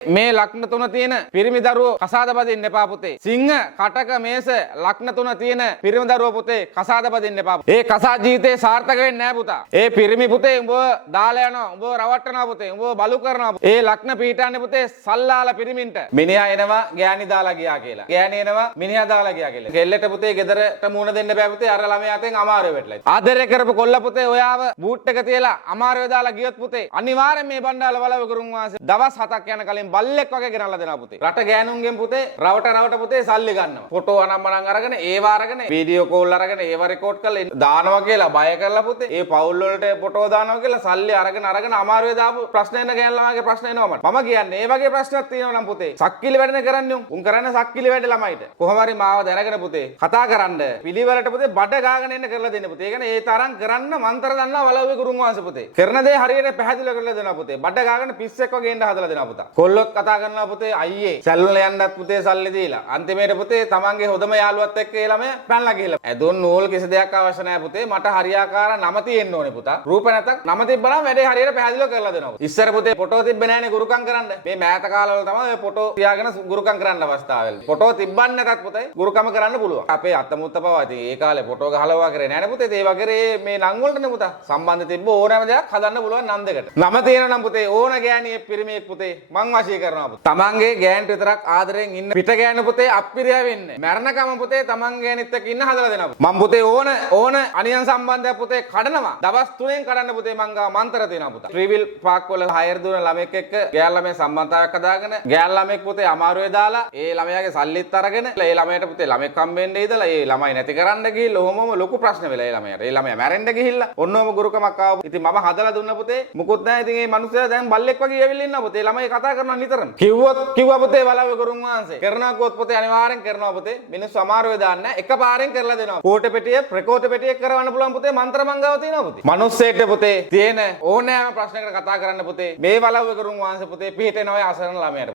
මේ ලග්න තුන තියෙන පිරිමි දරුවෝ කසාද බදින්න එපා පුතේ. සිංහ කටක මේස ලග්න තුන තියෙන පිරිමි දරුවෝ පුතේ කසාද බදින්න එපා. ඒ කසාද ජීවිතේ සාර්ථක වෙන්නේ නැහැ පුතා. ඒ පිරිමි පුතේ උඹ දාලා යනවා, උඹ රවට්ටනවා පුතේ, උඹ බලු කරනවා. ඒ ලග්න පීඨාන්නේ පුතේ සල්ලාල පිරිමින්ට. මිනිහා එනවා ගෑණි දාලා ගියා කියලා. ගෑණි එනවා මිනිහා දාලා ගියා කියලා. කෙල්ලට පුතේ ගෙදරට මූණ දෙන්න බෑ පුතේ. අර ළමයා අතෙන් අමාරුවේ වැටලා. ආදරය කරපු කොල්ල පුතේ ඔයාව බූට් එක තියලා අමාරුවේ දාලා ගියොත් පුතේ අනිවාර්යෙන් මේ බණ්ඩාල වලව කරුන් වාසේ දවස් 7ක් යන කලින් බල්ලෙක් වගේ ගෙනල්ලා දෙනවා පුතේ. රට ගෑනුන්ගෙන් පුතේ රවට පුතේ සල්ලි ගන්නවා. ෆොටෝ අනම්මනම් අරගෙන ඒව අරගෙන වීඩියෝ කෝල් අරගෙන ඒව රෙකෝඩ් කරලා දානවා කියලා බය කරලා පුතේ. ඒ පවුල් වලට ෆොටෝ දානවා කියලා සල්ලි අරගෙන අමාරුවේ දාපු ප්‍රශ්න එන ගෑනලමගේ ප්‍රශ්න එනවා මට. මම කියන්නේ ඒ වගේ ප්‍රශ්නක් තියෙනවා නම් පුතේ සක්කිලි වැඩනේ කරන්නේ උන් කරන්නේ සක්කිලි වැඩ ළමයිට. කොහොම හරි මාව දැනගෙන පුතේ කතා කරන්න පිළිවෙලට පුතේ බඩ ගාගෙන එන්න කරලා දෙන්න පුතේ. ඒ කියන්නේ ඒ තරම් කරන්න මන්තර දන්නා වලව්වේ කුරුන් වාසේ පුතේ. කරන දේ හරියට පැහැදිලිව කරලා දෙනවා පුතේ. බඩ ගාගෙන පිස්සෙක් වගේ එන්න හදලා දෙනවා පුතා. කොල්ලොත් කතා කරනවා පුතේ අයියේ සැලුන යන්නත් පුතේ සල්ලි දීලා. අන්තිමේට පුතේ තමන්ගේ හොදම යාළුවත් එක්ක ඒ ළමයා පැනලා ගිහලා. ඇදොන් නෝල් කිසි දෙයක් අවශ්‍ය නැහැ පුතේ. මට හරියාකාර නම තියෙන්න ඕනේ පුතා. රූප නැතක් නම තිබ්බනම් වැඩේ හරියට පැහැදිලිව කරලා දෙනවා. ඉස්සර පුතේ ෆොටෝ තිබ්බේ නැහනේ ගුරුකම් කරන්න. මේ මෑත කාලවල තමයි ඔය ෆොටෝ තියාගෙන ගුරුකම් කරන්න අවස්ථාවල්. ෆොටෝ තිබ්බන් නැතත් පුතේ ගුරුකම කරන්න පුළුවන්. අපේ අත්තමුත්ත පවා ඉතින් ඒ කාලේ ෆොටෝ ගහලවා කරේ නැහනේ පුතේ. ඒ වගේ මේ නම් වලටනේ පුතා. සම්බන්ධ තිබ්බ ඕනෑම දෙයක් හදන්න පුළුවන් නම් දෙකට. නම තියෙනවා නම් පුතේ ඕන ගෑණියෙක් පිරිමියෙක් පුතේ මං වශී කරනවා පුතේ. තමන්ගේ ගෑනට විතරක් ආදරෙන් ඉන්න පිට ගෑනු පුතේ අප්පිරියා වෙන්නේ. මරණකම පුතේ තමන් ගෑනිත් එක්ක ඉන්න හදලා දෙනවා. මම පුතේ ඕන අනියන් සම්බන්ධයක් පුතේ කඩනවා. දවස් 3න් කඩන්න පුතේ මං ගා මන්තර දෙනවා පුතා. ට්‍රිවිල් පාක් වල හයර් දුන ළමෙක් එක්ක ගෑල් ළමයි සම්බන්ධතාවයක් හදාගෙන ගෑල් ළමෙක් පුතේ අමාරුවේ දාලා ඒ ළමයාගේ සල්ලිත් අරගෙන ඒ ළමයට පුතේ ළමෙක් හම්බෙන්නේ ඉඳලා ඒ ළමයි නැති කරන්න ගිහිල්ලා ඔහොමම ලොකු ප්‍රශ්න වෙලා ඒ ළමයාට. ඒ ළමයා මැරෙන්න ගිහිල්ලා ඔන්නෝම ගුරුකමක් ආවා. ඉතින් මම හදලා දුන්න පුතේ මුකුත් නැහැ. ඉතින් මේ මිනිස්සයා දැන් බල්ලෙක් වගේ ඇවිල්ලා ඉන්නවා පුතේ. ළමයි කතා කරනවා නිතරම. කිව්වා පුතේ වලව කරුන් වහන්සේ. කරනවා කිව්වොත් පුතේ අනිවාර්යෙන් කරනවා පුතේ. මිනිස්සු අමාරුවේ දාන්නේ නැහැ. එකපාරෙන් කරලා දෙනවා. කෝටි පෙට්ටිය ප්‍රකෝටි පෙට්ටියක් කරවන්න පුළුවන් පුතේ. මන්ත්‍ර මංගාව තියෙනවා පුතේ. මිනිස්සෙක්ට පුතේ තියෙන ඕනෑම ප්‍රශ්නයකට කතා කරන්න පුතේ. මේ වලව කරුන් වහන්සේ පුතේ පිහිටෙනවා අසරණ ළමයට.